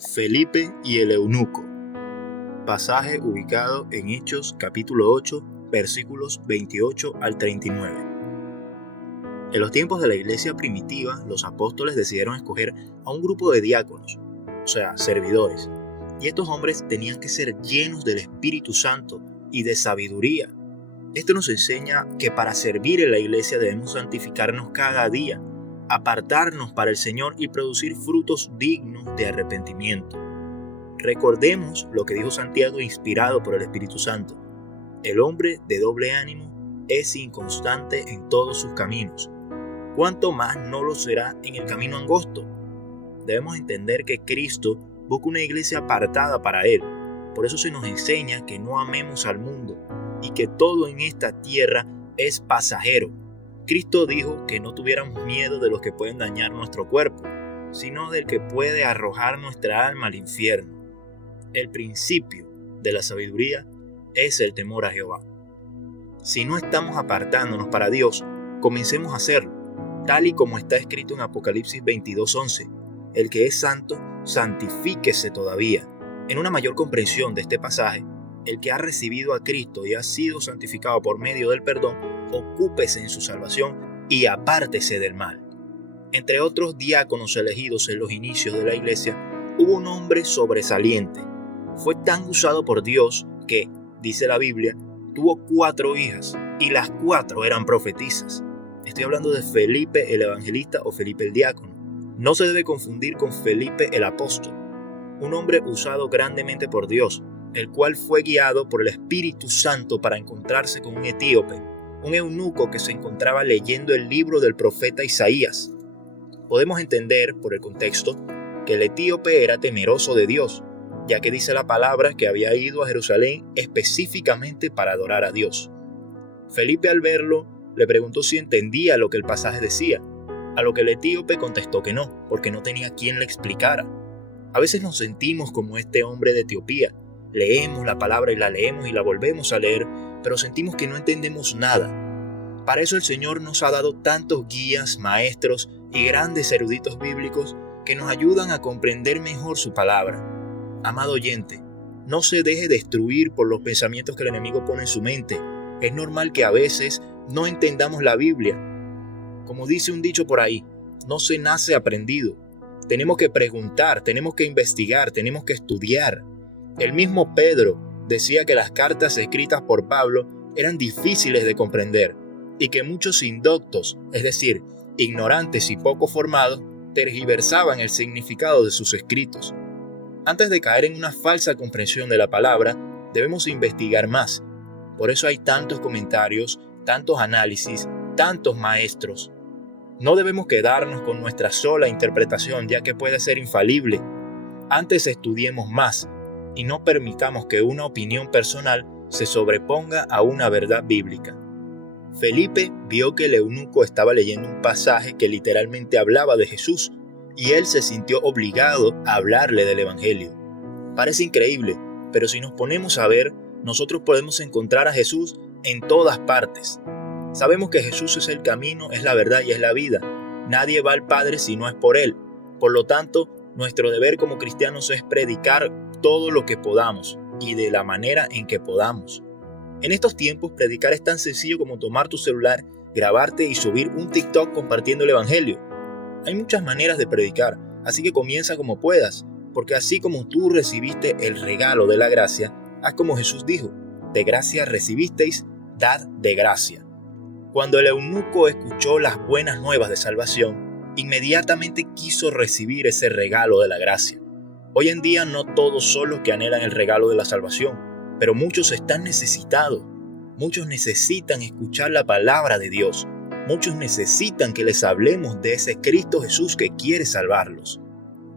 Felipe y el eunuco. Pasaje ubicado en Hechos capítulo 8, versículos 28 al 39. En los tiempos de la iglesia primitiva, los apóstoles decidieron escoger a un grupo de diáconos, o sea, servidores, y estos hombres tenían que ser llenos del Espíritu Santo y de sabiduría. Esto nos enseña que para servir en la iglesia debemos santificarnos cada día, apartarnos para el Señor y producir frutos dignos de arrepentimiento. Recordemos lo que dijo Santiago inspirado por el Espíritu Santo. El hombre de doble ánimo es inconstante en todos sus caminos. ¿Cuánto más no lo será en el camino angosto? Debemos entender que Cristo busca una iglesia apartada para Él. Por eso se nos enseña que no amemos al mundo y que todo en esta tierra es pasajero. Cristo dijo que no tuviéramos miedo de los que pueden dañar nuestro cuerpo, sino del que puede arrojar nuestra alma al infierno. El principio de la sabiduría es el temor a Jehová. Si no estamos apartándonos para Dios, comencemos a hacerlo, tal y como está escrito en Apocalipsis 22:11. El que es santo, santifíquese todavía. En una mayor comprensión de este pasaje, el que ha recibido a Cristo y ha sido santificado por medio del perdón, ocúpese en su salvación y apártese del mal. Entre otros diáconos elegidos en los inicios de la iglesia, hubo un hombre sobresaliente. Fue tan usado por Dios que, dice la Biblia, tuvo 4 hijas y las 4 eran profetisas. Estoy hablando de Felipe el evangelista o Felipe el diácono. No se debe confundir con Felipe el apóstol, un hombre usado grandemente por Dios, el cual fue guiado por el Espíritu Santo para encontrarse con un etíope, un eunuco que se encontraba leyendo el libro del profeta Isaías. Podemos entender, por el contexto, que el etíope era temeroso de Dios, ya que dice la palabra que había ido a Jerusalén específicamente para adorar a Dios. Felipe, al verlo, le preguntó si entendía lo que el pasaje decía, a lo que el etíope contestó que no, porque no tenía quien le explicara. A veces nos sentimos como este hombre de Etiopía. Leemos la palabra y la volvemos a leer, pero sentimos que no entendemos nada. Para eso el Señor nos ha dado tantos guías, maestros y grandes eruditos bíblicos que nos ayudan a comprender mejor su palabra. Amado oyente, no se deje destruir por los pensamientos que el enemigo pone en su mente. Es normal que a veces no entendamos la Biblia. Como dice un dicho por ahí, no se nace aprendido. Tenemos que preguntar, tenemos que investigar, tenemos que estudiar. El mismo Pedro decía que las cartas escritas por Pablo eran difíciles de comprender y que muchos indoctos, es decir, ignorantes y poco formados, tergiversaban el significado de sus escritos. Antes de caer en una falsa comprensión de la palabra, debemos investigar más. Por eso hay tantos comentarios, tantos análisis, tantos maestros. No debemos quedarnos con nuestra sola interpretación, ya que puede ser infalible. Antes estudiemos más y no permitamos que una opinión personal se sobreponga a una verdad bíblica. Felipe vio que el eunuco estaba leyendo un pasaje que literalmente hablaba de Jesús y él se sintió obligado a hablarle del evangelio. Parece increíble, pero si nos ponemos a ver, nosotros podemos encontrar a Jesús en todas partes. Sabemos que Jesús es el camino, es la verdad y es la vida. Nadie va al Padre si no es por Él. Por lo tanto, nuestro deber como cristianos es predicar todo lo que podamos y de la manera en que podamos. En estos tiempos, predicar es tan sencillo como tomar tu celular, grabarte y subir un TikTok compartiendo el evangelio. Hay muchas maneras de predicar, así que comienza como puedas, porque así como tú recibiste el regalo de la gracia, haz como Jesús dijo: de gracia recibisteis, dad de gracia. Cuando el eunuco escuchó las buenas nuevas de salvación, inmediatamente quiso recibir ese regalo de la gracia. Hoy en día no todos son los que anhelan el regalo de la salvación, pero muchos están necesitados. Muchos necesitan escuchar la palabra de Dios. Muchos necesitan que les hablemos de ese Cristo Jesús que quiere salvarlos.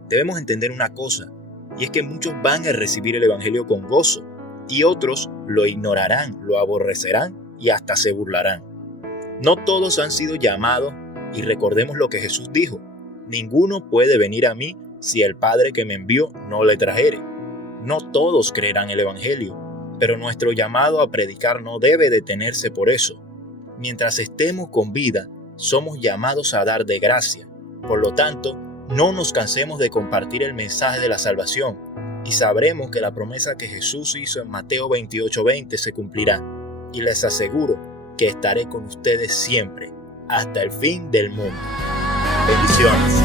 Debemos entender una cosa, y es que muchos van a recibir el evangelio con gozo, y otros lo ignorarán, lo aborrecerán y hasta se burlarán. No todos han sido llamados, y recordemos lo que Jesús dijo: ninguno puede venir a mí si el Padre que me envió no le trajere. No todos creerán el evangelio, pero nuestro llamado a predicar no debe detenerse por eso. Mientras estemos con vida, somos llamados a dar de gracia. Por lo tanto, No nos cansemos de compartir el mensaje de la salvación y sabremos que la promesa que Jesús hizo en Mateo 28:20 se cumplirá. Y les aseguro que estaré con ustedes siempre, hasta el fin del mundo. Bendiciones.